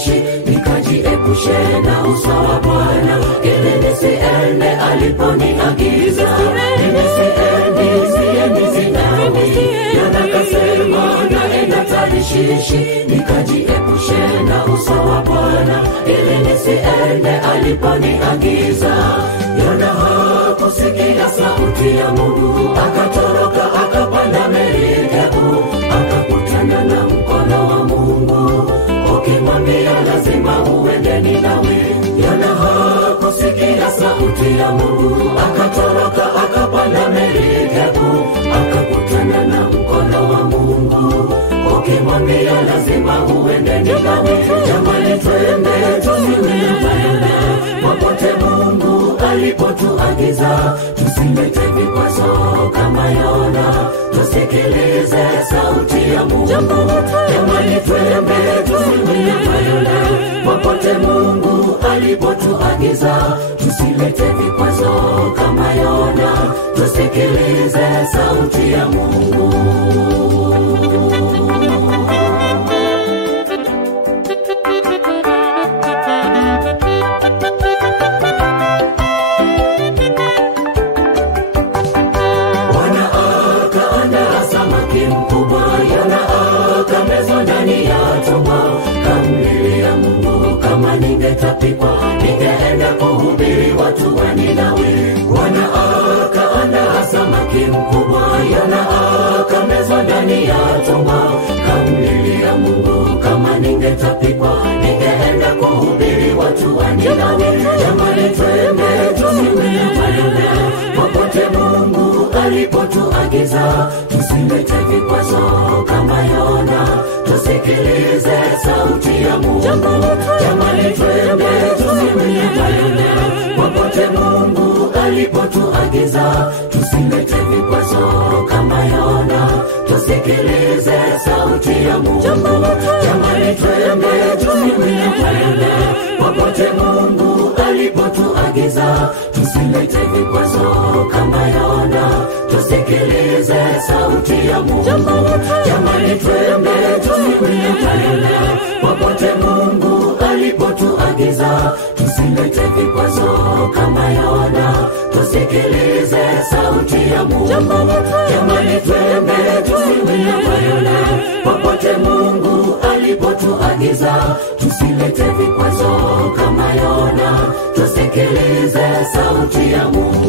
tarishishi, nikajiepushe na uso wa Bwana, ili nisiende aliponiagiza. Siendi zinawi, Yona kasema naenda tarishishi, nikajiepushe na uso wa Bwana, ili nisiende aliponiagiza. Yona hakusikia sauti ya Mungu, akatoroka akapanda merikebu, akakutana na mkono wa Mungu ukimwambia lazima uende Ninawi. Yona hakusikia sauti ya Mungu, akatoroka akapanda merikebu, akakutana na mkono wa Mungu ukimwambia lazima uende Ninawi. Jamani twende tusiende popote Mungu alipotuagiza, tusilete vikwazo kama Yona, tusikilize sauti ya Mungu. Jamani twende tusiende popote Mungu alipotuagiza, tusilete vikwazo kama Yona, tusikilize sauti ya Mungu. Ningetapikwa, ningeenda kuhubiri watu wa Ninawi. Bwana akaandaa samaki mkubwa, Yona akamezwa ndani ya tumbo. Kamlilia Mungu, kama ningetapikwa, ningeenda kuhubiri watu wa Ninawi. Jamani twende tusiende popote Mungu alipotuagiza, tusilete vikwazo kama Yona, tusikilize sauti ya Mungu. Jamani twende tusiende popote Mungu alipotuagiza, tusilete vikwazo kama Yona, tusikilize sauti ya Mungu. Jamani twende tusiende popote Mungu alipotuagiza, tusilete vikwazo kama Yona, tusikilize sauti ya Mungu. Jamani twende tusiende popote Mungu alipotuagiza, tusilete vikwazo kama Yona, tusikilize sauti ya Mungu. Jamani twende tusiende popote Mungu alipotuagiza, tusilete vikwazo kama Yona, tusikilize sauti ya Mungu.